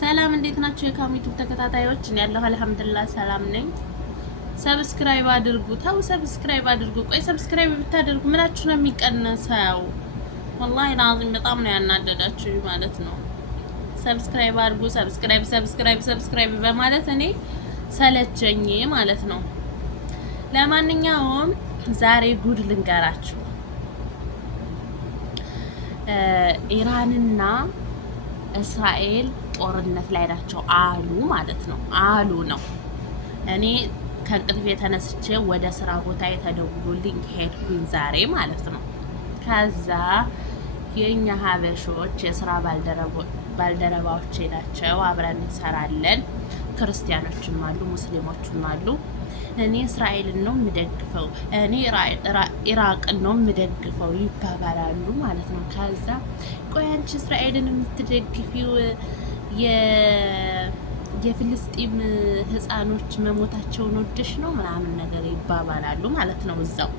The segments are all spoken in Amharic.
ሰላም እንዴት ናችሁ? የካሚቱ ተከታታዮች እኔ ያለሁ አልሐምዱሊላህ ሰላም ነኝ። ሰብስክራይብ አድርጉ። ተው ሰብስክራይብ አድርጉ። ቆይ ሰብስክራይብ ብታደርጉ ምናችሁ ነው የሚቀነሰው? ወላሂ ላዚም በጣም ነው ያናደዳችሁ ማለት ነው። ሰብስክራይብ አድርጉ። ሰብስክራይብ በማለት እኔ ሰለቸኝ ማለት ነው። ለማንኛውም ዛሬ ጉድ ልንገራችሁ። ኢራንና እስራኤል ጦርነት ላይ ናቸው አሉ ማለት ነው። አሉ ነው። እኔ ከእንቅልፌ የተነስቼ ወደ ስራ ቦታ የተደውሎልኝ ሄድኩኝ ዛሬ ማለት ነው። ከዛ የኛ ሀበሾች የስራ ባልደረባዎቼ ናቸው። አብረን እንሰራለን። ክርስቲያኖችም አሉ፣ ሙስሊሞችም አሉ። እኔ እስራኤልን ነው የምደግፈው፣ እኔ ኢራቅን ነው የምደግፈው ይባባላሉ ማለት ነው። ከዛ ቆይ አንቺ እስራኤልን የምትደግፊው የፍልስጤም ህፃኖች መሞታቸውን ወደሽ ነው ምናምን ነገር ይባባላሉ ማለት ነው እዛው።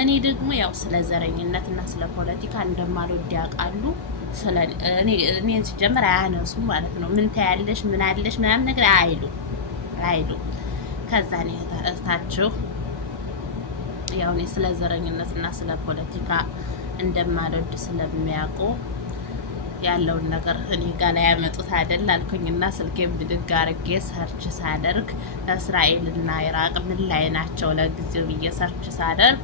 እኔ ደግሞ ያው ስለ ዘረኝነት እና ስለ ፖለቲካ እንደማልወድ ያውቃሉ። እኔ ሲጀምር አያነሱም ማለት ነው። ምን ታያለሽ ምን አለሽ ምናምን ነገር አይሉ። ከዛ ነው እህታችሁ ያው እኔ ስለ ዘረኝነት እና ስለ ፖለቲካ እንደማልወድ ስለሚያውቁ ያለውን ነገር እኔ ጋር ላይ ያመጡት አይደል አልኩኝና ስልኬን ብድግ አድርጌ ሰርች ሳደርግ እስራኤልና ኢራቅ ምን ላይ ናቸው ለጊዜው ብዬ ሰርች ሳደርግ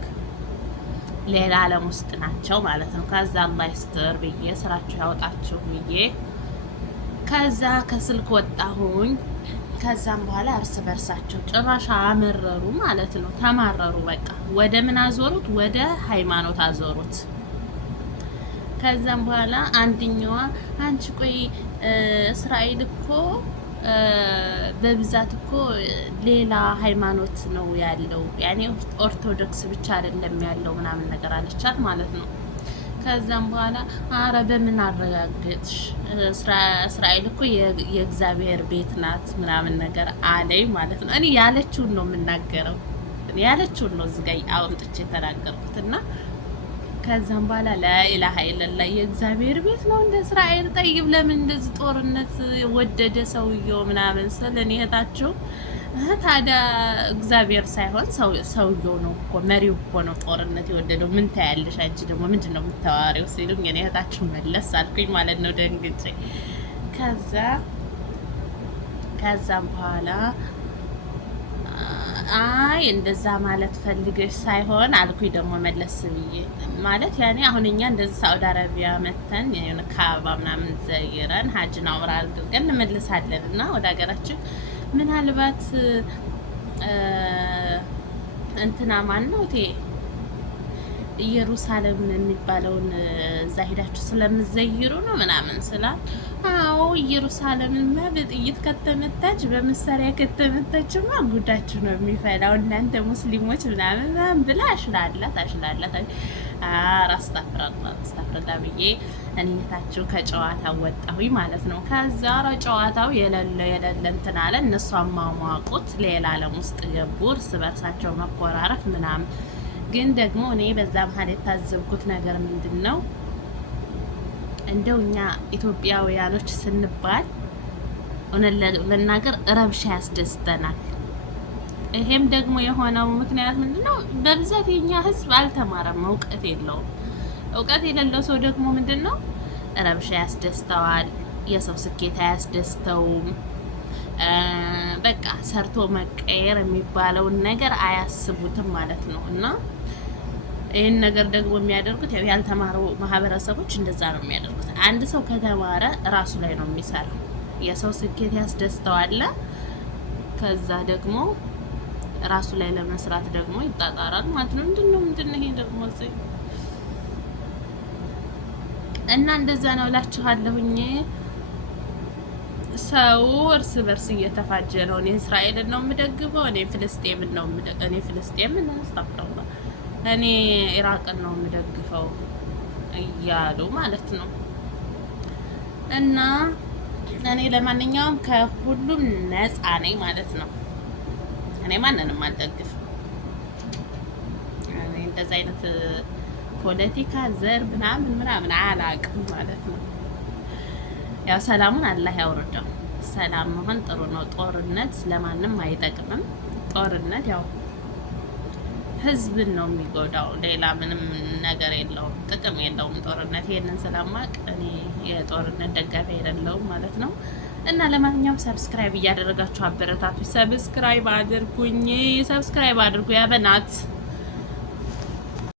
ሌላ ዓለም ውስጥ ናቸው ማለት ነው። ከዛ አላህ ይስጥር ብዬ ስራችሁ ያውጣችሁ ብዬ ከዛ ከስልክ ወጣሁኝ። ከዛም በኋላ እርስ በርሳቸው ጭራሽ አመረሩ ማለት ነው። ተማረሩ። በቃ ወደ ምን አዞሩት? ወደ ሃይማኖት አዞሩት። ከዛም በኋላ አንድኛዋ አንቺ ቆይ እስራኤል እኮ በብዛት እኮ ሌላ ሃይማኖት ነው ያለው፣ ያኔ ኦርቶዶክስ ብቻ አይደለም ያለው ምናምን ነገር አለቻት ማለት ነው። ከዛም በኋላ አረ በምን አረጋግጥሽ? እስራኤል እኮ የእግዚአብሔር ቤት ናት ምናምን ነገር አለኝ ማለት ነው። እኔ ያለችውን ነው የምናገረው፣ ያለችውን ነው እዚህ ጋር አውጥቼ የተናገርኩትና ከዛም በኋላ ላኢላሀ ኢለላህ የእግዚአብሔር ቤት ነው እንደ እስራኤል ጠይብ ለምን እንደዚህ ጦርነት ወደደ ሰውየው ምናምን ስል እኔ እህታችሁ ታዲያ እግዚአብሔር ሳይሆን ሰውየው ነው እኮ መሪው እኮ ነው ጦርነት የወደደው። ምን ታያለሽ አንቺ ደግሞ ምንድን ነው የምታዋሪው ሲሉኝ እኔ እህታችሁ መለስ አልኩኝ ማለት ነው ደንግጬ። ከዛም በኋላ አይ እንደዛ ማለት ፈልገሽ ሳይሆን አልኩኝ ደግሞ መለስ ብዬ ማለት ያኔ አሁን እኛ እንደዚህ ሳውዲ አረቢያ መተን የሆነ ካባ ምናምን ዘይረን ሀጅና ዑምራ አድርገን እንመልሳለን እና ወደ ሀገራችን ምናልባት እንትና ማን ነው ኢየሩሳሌም የሚባለውን እዛ ሄዳችሁ ስለምዘይሩ ነው ምናምን ስላት፣ አዎ ኢየሩሳሌምማ በጥይት ከተመታች በመሳሪያ ከተመታችማ ጉዳችሁ ነው የሚፈላው እናንተ ሙስሊሞች ምናምን ብላ አሽላላት። አስታፍራላ ብዬ እኔነታችሁ ከጨዋታው ወጣሁኝ ማለት ነው። ከዛ ጨዋታው የሌለ እንትን አለ። እነሱ አሟሟቁት፣ ሌላ ዓለም ውስጥ ገቡ፣ እርስ በርሳቸው መኮራረፍ ምናምን። ግን ደግሞ እኔ በዛ መሀል የታዘብኩት ነገር ምንድን ነው፣ እንደው እኛ ኢትዮጵያውያኖች ስንባል እውነት ለመናገር ረብሻ ያስደስተናል። ይሄም ደግሞ የሆነው ምክንያት ምንድነው? በብዛት የኛ ህዝብ አልተማረም፣ እውቀት የለውም። እውቀት የሌለው ሰው ደግሞ ምንድነው ረብሻ ያስደስተዋል፣ የሰው ስኬት አያስደስተውም። በቃ ሰርቶ መቀየር የሚባለውን ነገር አያስቡትም ማለት ነው። እና ይህን ነገር ደግሞ የሚያደርጉት ያው ያልተማሩ ማህበረሰቦች እንደዛ ነው የሚያደርጉት። አንድ ሰው ከተማረ ራሱ ላይ ነው የሚሰራው። የሰው ስኬት ያስደስተዋል፣ ከዛ ደግሞ ራሱ ላይ ለመስራት ደግሞ ይጣጣራል ማለት ነው። ምንድነው ይሄ ደግሞ እዚህ እና እንደዛ ነው እላችኋለሁኝ። ሰው እርስ በርስ እየተፋጀ ነው። እኔ እስራኤልን ነው የምደግፈው፣ እኔ ፍልስጤምን ነው እኔ ኢራቅን ነው የምደግፈው እያሉ ማለት ነው። እና እኔ ለማንኛውም ከሁሉም ነፃ ነኝ ማለት ነው። እኔ ማንንም አልደግፍም። እኔ እንደዛ አይነት ፖለቲካ ዘር ምናምን አላውቅም ማለት ነው። ያው ሰላሙን አላህ ያውርደው። ሰላም መሆን ጥሩ ነው። ጦርነት ለማንም አይጠቅምም። ጦርነት ያው ህዝብን ነው የሚጎዳው። ሌላ ምንም ነገር የለውም፣ ጥቅም የለውም ጦርነት። ይሄንን ስለማቅ እኔ የጦርነት ደጋፊ አይደለሁም ማለት ነው። እና ለማንኛውም ሰብስክራይብ እያደረጋችሁ አበረታቱ። ሰብስክራይብ አድርጉኝ፣ ሰብስክራይብ አድርጉ ያበናት